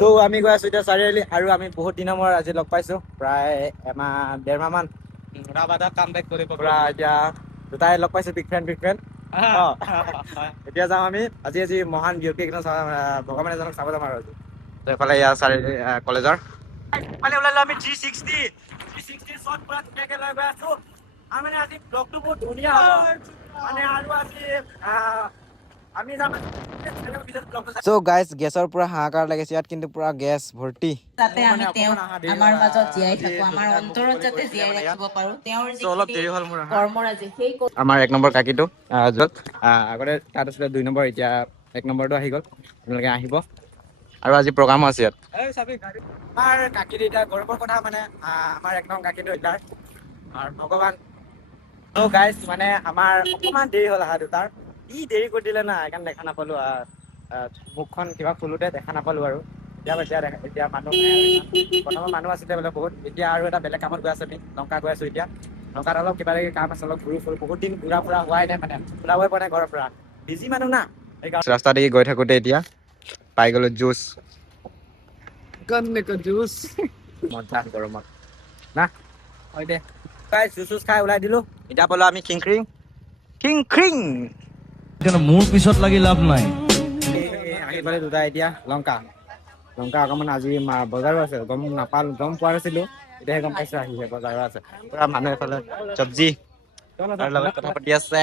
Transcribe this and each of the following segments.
তো আমি গৈ আছো এতিয়া চাৰিআলি আৰু আমি বহুত দিনৰ মূৰত আজি লগ পাইছো প্ৰায় এমাহ ডেৰমাহ মান পুৰা এতিয়া দুটাই লগ পাইছো বিগ ফ্ৰেণ্ড এতিয়া যাওঁ আমি আজি মহান ব্যক্তি এজনক ভগৱান এজনক চাব যাম আৰু তো এইফালে ইয়াৰ চাৰিআলি কলেজৰ মানে ওলালো আমি 360 শ্বট পুৰা ধুনীয়াকে লৈ গৈ আছো আৰু মানে আজি ব্লগটো বহুত ধুনীয়া হ'ব মানে আৰু আজি আমি যাম সো গাইস গেছৰ পুৰা হাহাকাৰ লাগিছে ইয়াত কিন্তু পুৰা গেছ ভৰ্তি যাতে আমি তেওঁ আমাৰ মাজত জীয়াই থাকো আমাৰ অন্তৰত যাতে জীয়াই ৰাখিব পাৰো তেওঁৰ যি অলপ দেৰি হ'ল মোৰ কৰ্মৰাজি সেই আমাৰ 1 নম্বৰ কাকিটো য'ত আগতে তাত আছিলে 2 নম্বৰ এতিয়া 1 নম্বৰটো আহি গ'ল আপোনালোকে আহিব আৰু আজি প্ৰগ্ৰাম আছে ইয়াত আমাৰ কাকিটো এতিয়া গৌৰৱৰ কথা মানে আমাৰ 1 নম্বৰ কাকিটো এতিয়া আৰু ভগৱান তো গাইস মানে আমাৰ অকমান দেৰি হ'ল আহা দুটাৰ দেৰি কৰি দিলে না সেইকাৰণে দেখা নাপালো মুখখন কিবা ফুলোতে দেখা নাপালো আৰু এতিয়া মানুহ প্ৰথমে মানুহ আছিলে বোলে বহুত এতিয়া আৰু এটা বেলেগ কামত গৈ আছো আমি লংকা গৈ আছো এতিয়া লংকাত অলপ কিবা কিবি কাম আছে অলপ ঘূৰি ফুৰো বহুত দিন ঘূৰা ফুৰা হোৱাই নাই মানে ওলাবই পৰা নাই ঘৰৰ পৰা বিজি মানুহ না ৰাস্তা দি গৈ থাকোতে এতিয়া পাই গলো জুচ মজা গৰমত না হয় দে জুচ খাই ওলাই দিলো এতিয়া পালো আমি খিং মোৰ পিছত লাগি লাভ নাই আহি পালে দুটা এতিয়া লংকা অকমান আজি বজাৰো আছে গম পোৱা নাছিলো এতিয়াহে গম পাইছো আহিছে বজাৰো আছে পুৰা মানুহ এফালে চব্জি তাৰ লগত কথা পাতি আছে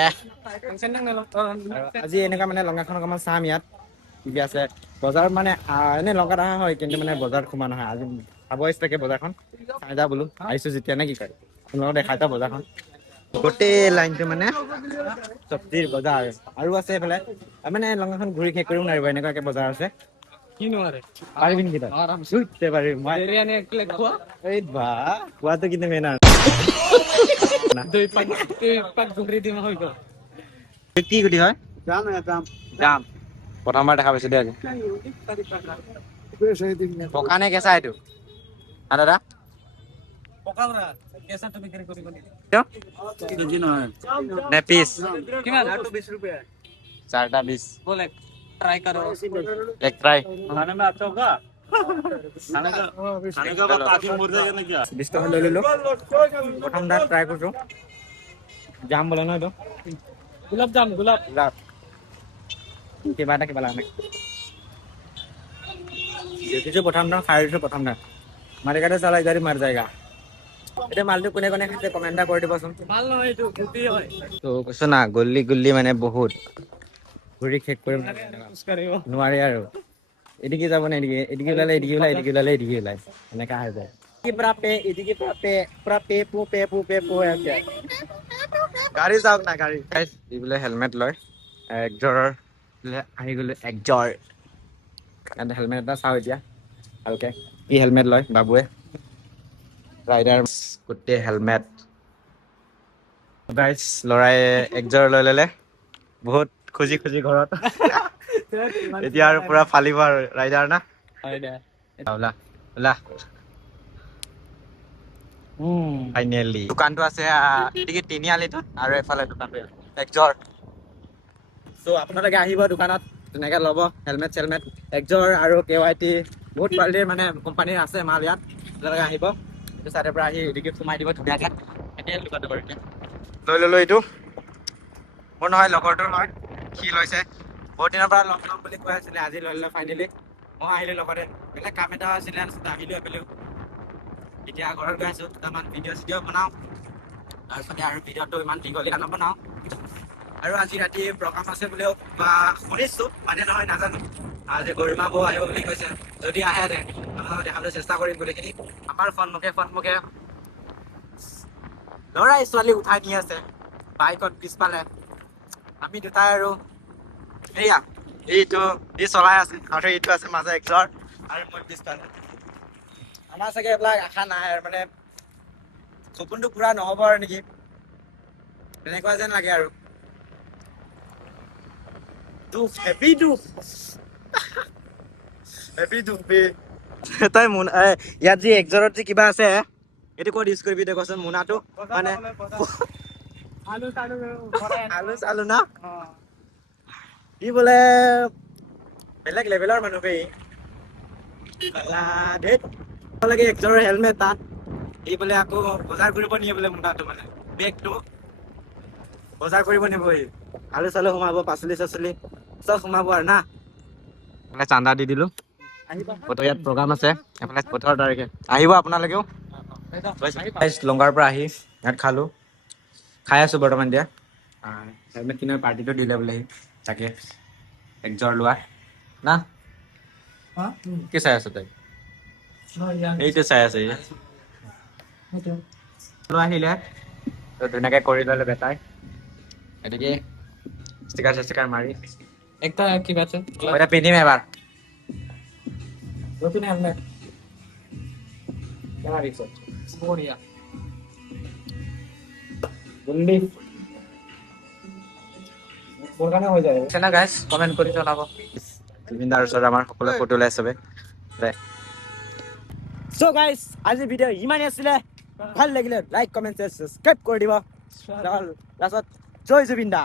আজি এনেকুৱা মানে লংকাখন অকমান চাম ইয়াত কি আছে বজাৰত মানে এনে লংকাত অহা হয় কিন্তু মানে বজাৰত সোমা নহয় আজি চাব ইচ্ছাকে বজাৰখন চাই যা বোলো আহিছো যেতিয়া নে কি কয় তোমালোকক দেখাই যা বজাৰখন গোটেই লাইনটো মানে চব্জিৰ বজাৰ আৰু আছে এইফালে মানে লংকাখন ঘূৰি শেষ কৰিব নোৱাৰিব এনেকুৱাকে বজাৰ আছে পাৰিবি নেকি তই পাৰিবি খোৱাটো কিন্তু মেইন আৰু কি গুটি হয় যাম প্ৰথমবাৰ দেখা পাইছো দেই আজি পকা নে কেঁচা এইটো দাদা নে পিস चारटा 20 बोल एक ट्राई करो एक ट्राई खाने में अच्छा होगा खाने का बाद काफी मुड़ जाएगा ना क्या 20 टका ले लो प्रथम दात ट्राई करছো জাম বলে না এটা গোলাপ কিবা লাগে দেখিছো প্ৰথম দাত খাই দিছো প্ৰথম দাত মাৰি কাটে চালা গাড়ী মাৰ যায়গা এটা মালটো কোনে কোনে খাইছে কমেন্ট কৰি দিবচোন ভাল নহয় এইটো গুটি হয় তো কৈছো না গল্লি মানে বহুত ঘূৰি শেষ কৰিম নোৱাৰি আৰু এদিকে যাব না এদিকে ওলালে এনেকা হৈ যায় কি পুৰা পে গাড়ী যাওক না গাড়ী বোলে হেলমেট লয় একজৰৰ আহি গ'লো একজৰ হেলমেট এটা চাওঁ এতিয়া ভালকে কি হেলমেট লয় বাবুৱে ৰাইডাৰ গোটেই হেলমেট গাইজ ল'ৰাই একজৰ লৈ ল'লে বহুত খুজি ঘৰত এতিয়া আৰু পুৰা ফালিব আৰু ৰাইডাৰ না ওলা ফাইনেলি দোকানটো আছে তিনিআলিটোত আৰু এফালে দোকানটো একজৰ চ' আপোনালোকে আহিব দোকানত তেনেকে ল'ব হেলমেট একজৰ আৰু KYT বহুত কোৱালিটিৰ মানে কোম্পানীৰ আছে মাল ইয়াত আপোনালোকে আহিব এইটো চাইডৰ পৰা আহি এদিকে সোমাই দিব ধুনীয়াকে এতিয়া দোকানটো বাৰু এতিয়া লৈ ল'লো এইটো মোৰ নহয় লগৰটোৰ হয় সি লৈছে বহুত দিনৰ পৰা ল'ম বুলি কৈ আছিলে আজি লৈ ল'লে ফাইনেলি মই আহিলো লগতে বেলেগ কাম এটা আছিলে আহিলো এপেলেও এতিয়া ঘৰত গৈ আছো দুটামান ভিডিঅ' বনাওঁ তাৰপিছতে আৰু ভিডিঅ'টো ইমান দীঘলীয়া নবনাওঁ আৰু আজি ৰাতি প্ৰগ্ৰাম আছে বুলিও শুনিছো মানে নহয় নাজানো আজি গৰিমা বৌ আহিব বুলি কৈছে যদি আহে আপোনালোকক দেখাবলৈ চেষ্টা কৰিম গোটেইখিনি আমাৰ সন্মুখে ল'ৰাই ছোৱালী উঠাই নি আছে বাইকত পিছফালে আমি দুটাই আৰু এইয়া এইটো চলাই আছে আৰু এইটো আছে মাজে একজৰ আৰু মই পিছফালে আমাৰ চাগে এইবিলাক আশা নাই আৰু মানে সপোনটো পুৰা নহ'ব আৰু নেকি তেনেকুৱা যেন লাগে আৰু হেপী দুখ তই ইয়াত যি একজৰত যি কিবা আছে এইটো ক'ত ইউজ কৰিবি তই কচোন মোনাটো মানে আলু চালু না ই বোলে বেলেগ লেভেলৰ মানুহ বে লাগে একজোৰ হেলমেট তাত ই বোলে আকৌ বজাৰ কৰিব নিয়ে বোলে মোটাটো মানে বেগটো বজাৰ কৰিব নিব ই আলু চালু সোমাব পাচলি চাচলি চব সোমাব আৰু না মানে চান্দা দি দিলো ইয়াত প্ৰগ্ৰাম আছে এফালে 18 তাৰিখে আহিব আপোনালোকেও লংগাৰ পৰা আহি ইয়াত খালো খাই আছো বৰ্তমান দিয়া হেলমেট কিনাৰ পাৰ্টিটো দিলে বোলে তাকে একজোৰ লোৱা না কি চাই আছ তই এইটো চাই আছে আহিলে ধুনীয়াকে কৰি ললে বেটাই এদিকে ষ্টিকাৰ চেষ্টিকাৰ মাৰি একটা কিবা আছে এটা পিন্ধিম এবাৰ নতুন হেলমেট কেনা দিছ বঢ়িয়া জলদি মোৰ কাৰণে হৈ যায় চেনা গাইজ কমেণ্ট কৰি জনাব জুবিনদাৰ ওচৰত আমাৰ সকলোৱে ফটো ওলাই চবে চ' গাইজ আজি ভিডিঅ' ইমানেই আছিলে ভাল লাগিলে লাইক কমেণ্ট সাবস্ক্ৰাইব কৰি দিব লাষ্টত জয় জুবিন দা